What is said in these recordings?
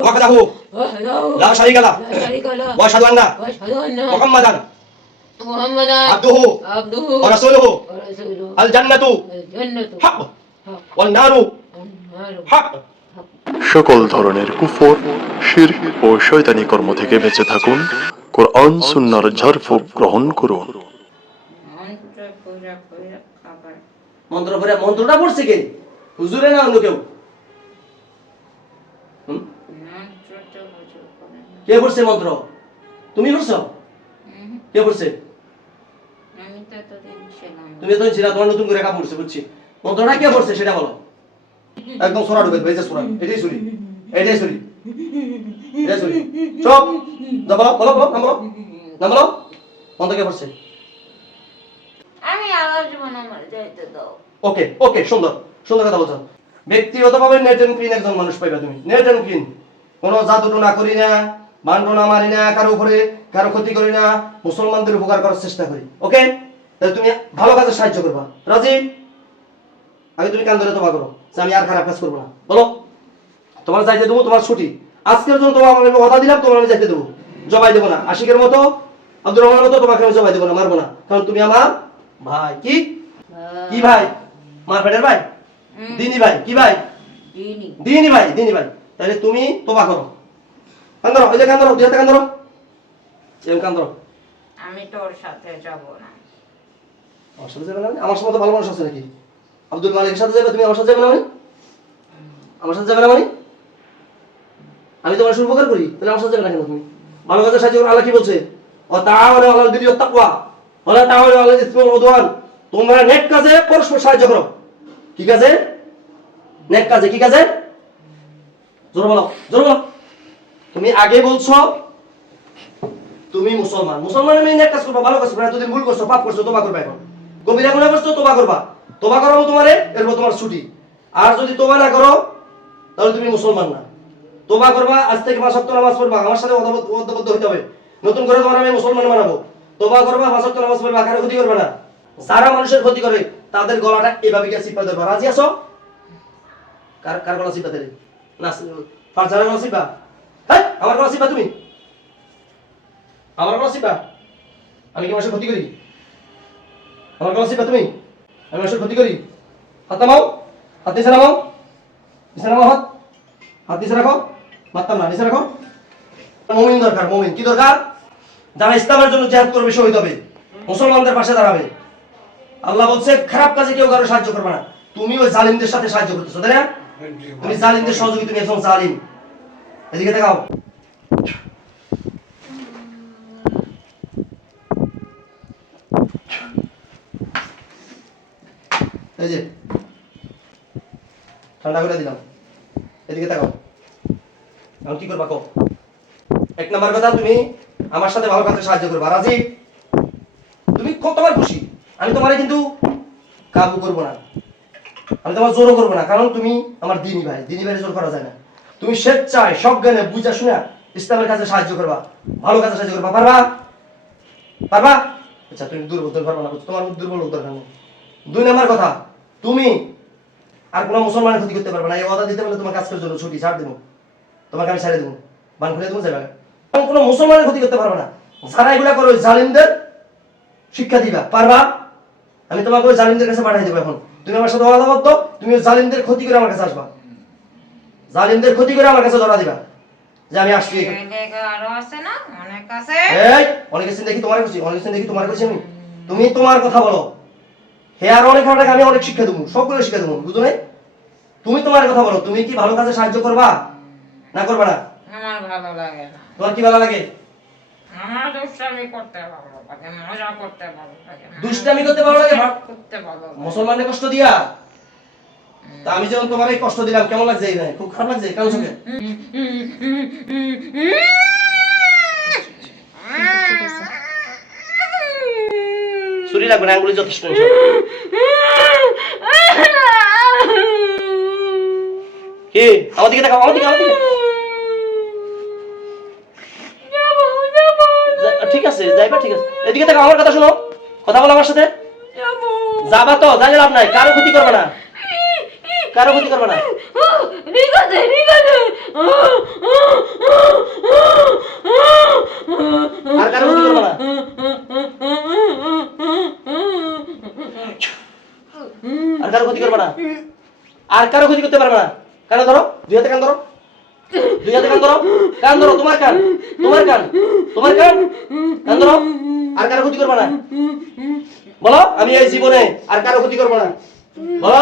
وحده وحده لا شريك له لا شريك له واشهد ان واشهد ان محمدا محمدا عبده عبده ورسوله ورسوله الجنة الجنة حق حق والنار والنار حق সকল ধরনের কুফর শির ও শয়তানি কর্ম থেকে বেঁচে থাকুন কোরআন সুন্নার ঝাড়ফুঁক গ্রহণ করুন মন্ত্র পূজা করে খাবার মন্ত্র পড়ে মন্ত্রটা পড়ছে কে হুজুরে না অন্য কেউ কে পড়ছে মন্ত্র তুমি পড়ছো? কে ছিলাম তুমি তো ছিল তোমার নতুন করে কাপড় বুঝছি। মন্ত্রটা কে পড়ছে সেটা বলো। একদম সোনা ঢুকে ভেজে সোনা এটাই শুনি এটাই শুনি এটাই শুনি চপ যা বলো বলো নাম বলো নাম বলো। মন্ত্র কে পড়ছে? আমি আবার জীবন আমার যাইতে দাও। ওকে ওকে সুন্দর সুন্দর কথা বলছো। ব্যক্তিগতভাবে নেট এন্ড ক্লিন একজন মানুষ পাইবা তুমি নেট এন্ড ক্লিন। কোনো জাদু না করি না। মানটো না মারি না কারও উপরে কারও ক্ষতি করি না মুসলমানদের উপকার করার চেষ্টা করি। ওকে? তাহলে তুমি ভালো কাজে সাহায্য করবা। রাজি? আগে তুমি কান ধরে তোমা করো যে আমি আর খারাপ কাজ করব না। বলো। তোমার যাইতে দেবো তোমার ছুটি। আজকের জন্য তোমার আমি কথা দিলাম তোমার আমি যাইতে দেবো। জবাই দেবো না। আশিকের মতো আব্দুর রহমানের মতো তোমাকে আমি জবাই দেবো না মারবো না। কারণ তুমি আমার ভাই। কি? কি ভাই? মার পেটের ভাই। দিনী ভাই। কি ভাই? দিনী। ভাই দিনী ভাই। তাহলে তুমি তোবা করো। কান ধরো ওই যে কান ধরো দুই হাতে কান ধরো এরকম কান ধরো আমি তোর সাথে যাব না। আমার সাথে যাবে না মানে? আমার সাথে ভালো মানুষ আছে নাকি? আব্দুল মালিকের সাথে যাবে তুমি আমার সাথে যাবে না মানে? আমার সাথে যাবে না মানে? আমি তোমার শুরু উপকার করি তাহলে আমার সাথে যাবে না কেন তুমি? ভালো কাজে সাহায্য করো আল্লাহ কি বলছে? ও তাহলে আল্লাহ দিদি তাকওয়া ওলা তাহলে আল্লাহ ইসমুল উদওয়ান তোমরা নেক কাজে পরস্পর সাহায্য করো কি কাজে? নেক কাজে কি কাজে? জোর বলো জোর বলো তুমি আগে বলছো, তুমি মুসলমান। মুসলমান আমি নেক কাজ করবা, ভালো কাজ করবা, এতদিন ভুল করছ, পাপ করছ, তোবা করবা এখন। কবিরা গুণা করছ, তোবা করবা। তোবা করো তোমারে, এরপর তোমার ছুটি। আর যদি তোবা না করো, তাহলে তুমি মুসলমান না। তোবা করবা, আজ থেকে পাঁচ সপ্তাহ নামাজ পড়বা, আমার সাথে অধ্যবদ্ধ হইতে হবে। নতুন করে তোমার আমি মুসলমান বানাবো। তোবা করবা, পাঁচ সপ্তাহ নামাজ পড়বা, কারও ক্ষতি করবে না। যারা মানুষের ক্ষতি করে, তাদের গলাটা এভাবে গিয়ে চিপা ধরবা? রাজি আছো? কার কার গলা চিপা দিলে না, ফারজানের গলা হ্যাঁ আমার গলা চিপা তুমি? আমার গলা চিপা আমি কি মানুষের ক্ষতি করি? আমার গলা চিপা তুমি? আমি মানুষের ক্ষতি করি। হাত নামাও। হাত নিচে নামাও। নিচে নামাও হাত। হাত নিচে রাখো। মারতাম না, নিচে রাখো। মমিন দরকার, মমিন। কি দরকার? যারা ইসলামের জন্য জেহাদ করবে, শহীদ হবে। মুসলমানদের পাশে দাঁড়াবে। আল্লাহ বলছে, খারাপ কাজে কেউ কারও সাহায্য করবে না। তুমি ওই জালিমদের সাথে সাহায্য করতেছো, তাই না? তুমি জালিমদের সহযোগী, তুমি একজন জালিম। এদিকে দেখাও এই যে ঠান্ডা করে দিলাম এদিকে তাকাও কি করবা কো এক নাম্বার কথা তুমি আমার সাথে ভালো কাজে সাহায্য করবা, রাজি? তুমি খুব তোমার খুশি। আমি তোমারে কিন্তু কাবু করব না। আমি তোমার জোরও করব না, কারণ তুমি আমার দিনী ভাই। দিনী ভাই জোর করা যায় না। তুমি স্বেচ্ছায় সজ্ঞানে বুঝা শুনে ইসলামের কাছে সাহায্য করবা, ভালো কাজে সাহায্য করবা, পারবা? পারবা? আচ্ছা তুমি দুর্বল, পারবা না তোমার দুর্বল দরকার নেই দুই নাম্বার কথা, তুমি আর কোনো মুসলমানের ক্ষতি করতে পারবে না, এই ওয়াদা দিতে পারলে তোমার কাজ করার জন্য ছুটি, ছাড় দেবো। তোমাকে আমি ছেড়ে দেবো। বান খুলে দেবো, যাবে এবং কোনো মুসলমানের ক্ষতি করতে পারবে না। যারা এগুলা করো জালিমদের শিক্ষা দিবা, পারবা? আমি তোমাকে ওই জালিমদের কাছে পাঠিয়ে দেবো এখন। তুমি আমার সাথে করতো তুমি জালিমদের ক্ষতি করে আমার কাছে আসবা। জালিমদের ক্ষতি করে আমার কাছে ধরা দিবা। যে আমি আসছি। অনেক কিছু দেখি তোমার করছি অনেক কিছু দেখি তোমার করছি আমি। তুমি তোমার কথা বলো। হে আর অনেক খাটাকে আমি অনেক শিক্ষা দেবো সবগুলো শিক্ষা দেবো বুঝো তুমি তোমার কথা বলো তুমি কি ভালো কাজে সাহায্য করবা? না করবা না? আমার ভালো লাগে না। তোমার কি ভালো লাগে? আমার দুষ্টামি করতে ভালো লাগে মজা করতে ভালো লাগে। দুষ্টামি করতে ভালো লাগে? করতে ভালো লাগে। মুসলমানকে কষ্ট দিয়া? তা আমি যেমন তোমার এই কষ্ট দিলাম, কেমন লাগছে এই? খুব খারাপ লাগছে কেমন চোখে ছুরি লাগবে না আঙ্গুলি যথেষ্ট কি? আমার দিকে দেখাও আমার দিকে ঠিক আছে, যাইবা, ঠিক আছে। এদিকে দেখো আমার কথা শোনো। কথা বলো আমার সাথে। যাবা তো জানি লাভ নাই, কারও ক্ষতি করবে না। কারও ক্ষতি করবে না। আর কারও ক্ষতি আর কারও ক্ষতি করতে পারবে না। কেন ধরো দুই হাতে কান ধরো। দুই হাতে কান ধরো। কান ধরো তোমার কান তোমার কান তোমার কান। কান ধরো। আর কারও ক্ষতি করবে না। বলো আমি এই জীবনে আর কারও ক্ষতি করব না। বলো।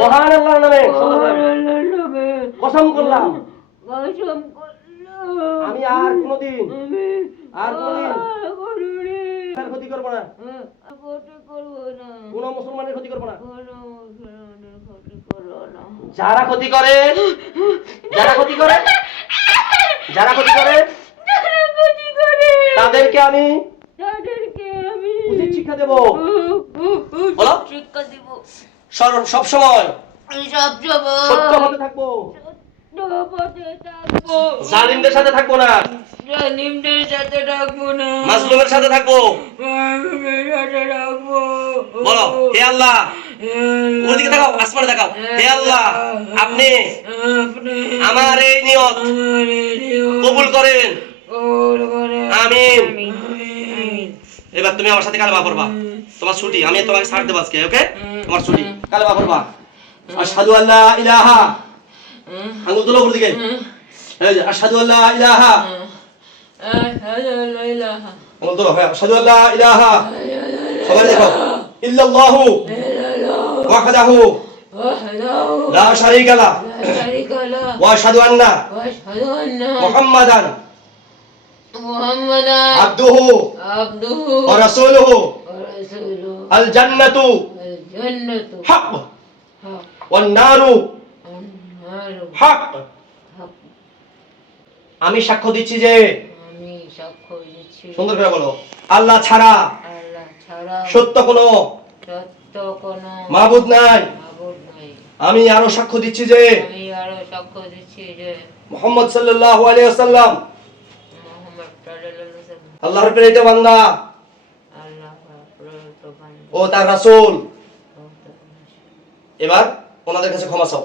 মহান আল্লাহর নামে। কসম করলাম। আমি আর কোনোদিন আর কোনোদিন ক্ষতি করব না। কোনো মুসলমানের ক্ষতি করব না। যারা ক্ষতি করে যারা ক্ষতি করে যারা ক্ষতি করে তাদেরকে আমি উচিত শিক্ষা দেব। বলো। শিক্ষা দিব। সব সময়। সব সত্য সময় হতে থাকব। জালিমদের সাথে থাকব না। জালিমদের সাথে রাখব না। মাজলুমের সাথে থাকব। জালিমদের সাথে রাখব বলো হে আল্লাহ। ওদিকে দেখাও আসমানে দেখাও হে আল্লাহ আপনি আমার এই নিয়ত কবুল করেন। আমিন। এবার তুমি আমার সাথে কালেমা পড়বা। তোমার ছুটি আমি তোমাকে ছাড় দেবো আজকে ওকে? তোমার ছুটি। কালেমা পড়বা। আশহাদু আল্লা ইলাহা। আঙ্গুল তুলো উপর দিকে। আশহাদু আল্লা ইলাহা। আঙ্গুল তুলো হ্যাঁ আশহাদু আল্লা ইলাহা। সবাই দেখো। ইল্লাল্লাহু ওয়াহদাহু। লা শারীকা লা। ওয়া আশহাদু আন্না মুহাম্মাদান। মুহাম্মাদান আবদুহু আবদুহু ওয়া রাসূলুহু। ওয়া রাসূলুহু। আল জান্নাতু। আন-নারু হক। হক। আমি সাক্ষ্য দিচ্ছি যে আমি সাক্ষ্য দিচ্ছি। সুন্দর করে বলো। আল্লাহ ছাড়া আল্লাহ ছাড়া সত্য কোনো সত্য কোনো মাবুদ নাই। মাবুদ নাই। আমি আরও সাক্ষ্য দিচ্ছি যে আমি আরও সাক্ষ্য দিচ্ছি যে মোহাম্মদ সাল্লাল্লাহু আলাইহি ওয়াসাল্লাম মুহাম্মদ সাল্লাল্লাহু আলাইহি ওয়াসাল্লাম আল্লাহর প্রেরিত বান্দা আল্লাহ প্রেরিত বান্দা। ও তার রাসূল। এবার ওনাদের কাছে ক্ষমা চাও।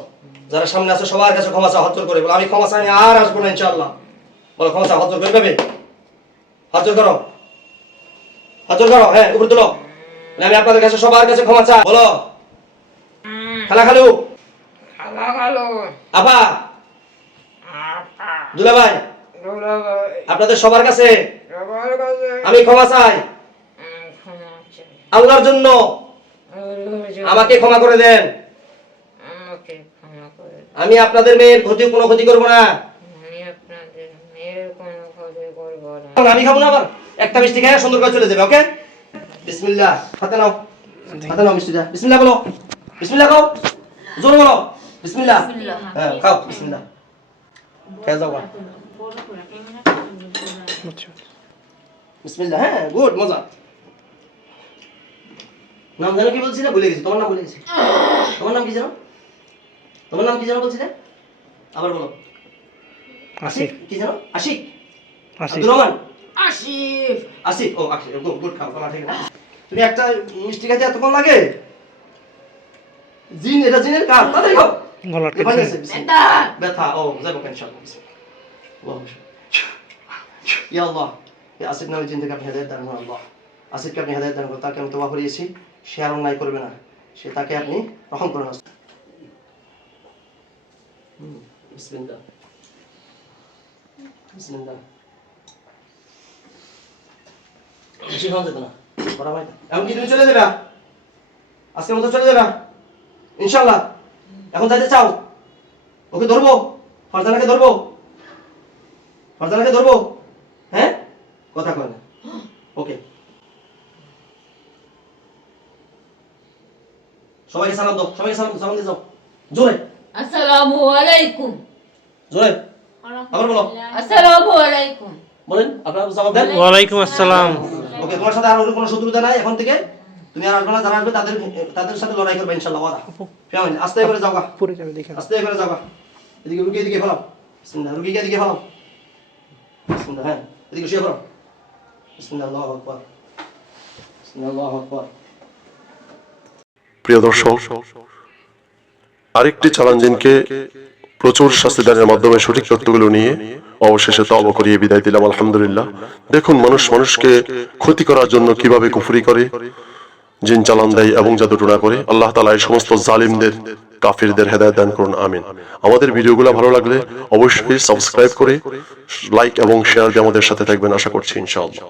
যারা সামনে আছে সবার কাছে ক্ষমা চাও হাত জোর করে। বলো আমি ক্ষমা চাই আর আসব না ইনশাআল্লাহ। বলো ক্ষমা চাও হাত জোর করে পাবে হাত করো। হাত জোর করো হ্যাঁ উপরে তুলো। আমি আপনাদের কাছে সবার কাছে ক্ষমা চাই। বলো। খালা খালু। খালা খালো। আপা। দুলা ভাই। আপনাদের সবার কাছে। আমি ক্ষমা চাই। আল্লাহর জন্য। আমাকে ক্ষমা করে দেন। আমি আপনাদের মেয়ের ক্ষতি কোনো ক্ষতি করব না। আমি আপনাদের মেয়ের কোনো ক্ষতি করব না। আমি খাব না আবার? একটা মিষ্টি খেয়ে সুন্দর করে চলে যাবে ওকে? বিসমিল্লাহ হাতে নাও। হাতে নাও মিষ্টিটা। বিসমিল্লাহ বলো। বিসমিল্লাহ খাও। জোর বলো। বিসমিল্লাহ। হ্যাঁ খাও। বিসমিল্লাহ। খেয়ে যাও বিসমিল্লাহ হ্যাঁ গুড মজা। নাম জানো কি বলছিলে? ভুলে গেছি। তোমার নাম ভুলে গেছি। তোমার নাম কি জানো তোমার নাম কি জানো বলছিলে? আবার বলো। আশিক। কি জানো আশিক। আব্দুর রহমান। আসিফ আসিফ ও আসিফ গুড গুড খাও তোমার ঠিক আছে। তুমি একটা মিষ্টি খাইতে এতক্ষণ লাগে? জিন এটা জিনের কাজ তাড়াতাড়ি খাও। গলার আছে, ব্যথা। ব্যথা। ও যাব আল্লাহুম্মা শাল্লি। ইয়া আল্লাহ। এই আসিফ নামে জিন থেকে আপনি হেদায়েত দান আল্লাহ। আসিফকে আপনি হেদায়েত দান করুন তাকে আমি তোবা করিয়েছি। সে আর অন্যায় করবে না। সে তাকে আপনি রহম করুন হুম, বিসমিল্লাহ। বিসমিল্লাহ। বেশি খাওয়া যেত না। বড় ভাই। এখন কি তুমি চলে যাবে? আজকের মতো চলে যাবে? ইনশাল্লাহ এখন যাইতে চাও? ওকে ধরবো? ফারজানাকে ধরবো? ফারজানাকে ধরবো? হ্যাঁ? কথা কয় না। ওকে। সবাইকে সালাম দাও সবাইকে সালাম সালাম দিয়ে যাও। জোরে। আসসালামু আলাইকুম। জোরে। আবার বলো। আসসালামু আলাইকুম। বলেন আপনারা জবাব দেন। ওয়ালাইকুম আসসালাম। ওকে তোমার সাথে আর কোনো শত্রুতা নাই এখন থেকে। তুমি আর আসবে না যারা আসবে তাদের তাদের সাথে লড়াই করবে ইনশাল্লাহ ওরা ফ্যামিলি আস্তে করে যাওগা পরে যাবে দেখেন আস্তে করে যাওগা এদিকে রুগী এদিকে ফেলাও। বিসমিল্লাহ রুগীকে এদিকে ফেলাও। বিসমিল্লাহ হ্যাঁ এদিকে শুয়ে পড়ো। বিসমিল্লাহ আল্লাহু আকবার। বিসমিল্লাহ আল্লাহু আকবার। প্রিয় দর্শক, আরেকটি চ্যালেঞ্জিংকে প্রচুর শাস্তিদানের মাধ্যমে সঠিক তথ্যগুলো নিয়ে অবশেষে তবা করিয়ে বিদায় দিলাম, আলহামদুলিল্লাহ। দেখুন, মানুষ মানুষকে ক্ষতি করার জন্য কীভাবে কুফরি করে, জিন চালান দেয় এবং জাদুটনা করে, আল্লাহ তালা এই সমস্ত জালিমদের, কাফিরদের হেদায়ত দান করুন, আমিন। আমাদের ভিডিওগুলো ভালো লাগলে অবশ্যই সাবস্ক্রাইব করে, লাইক এবং শেয়ার দিয়ে আমাদের সাথে থাকবেন, আশা করছি ইনশাআল্লাহ।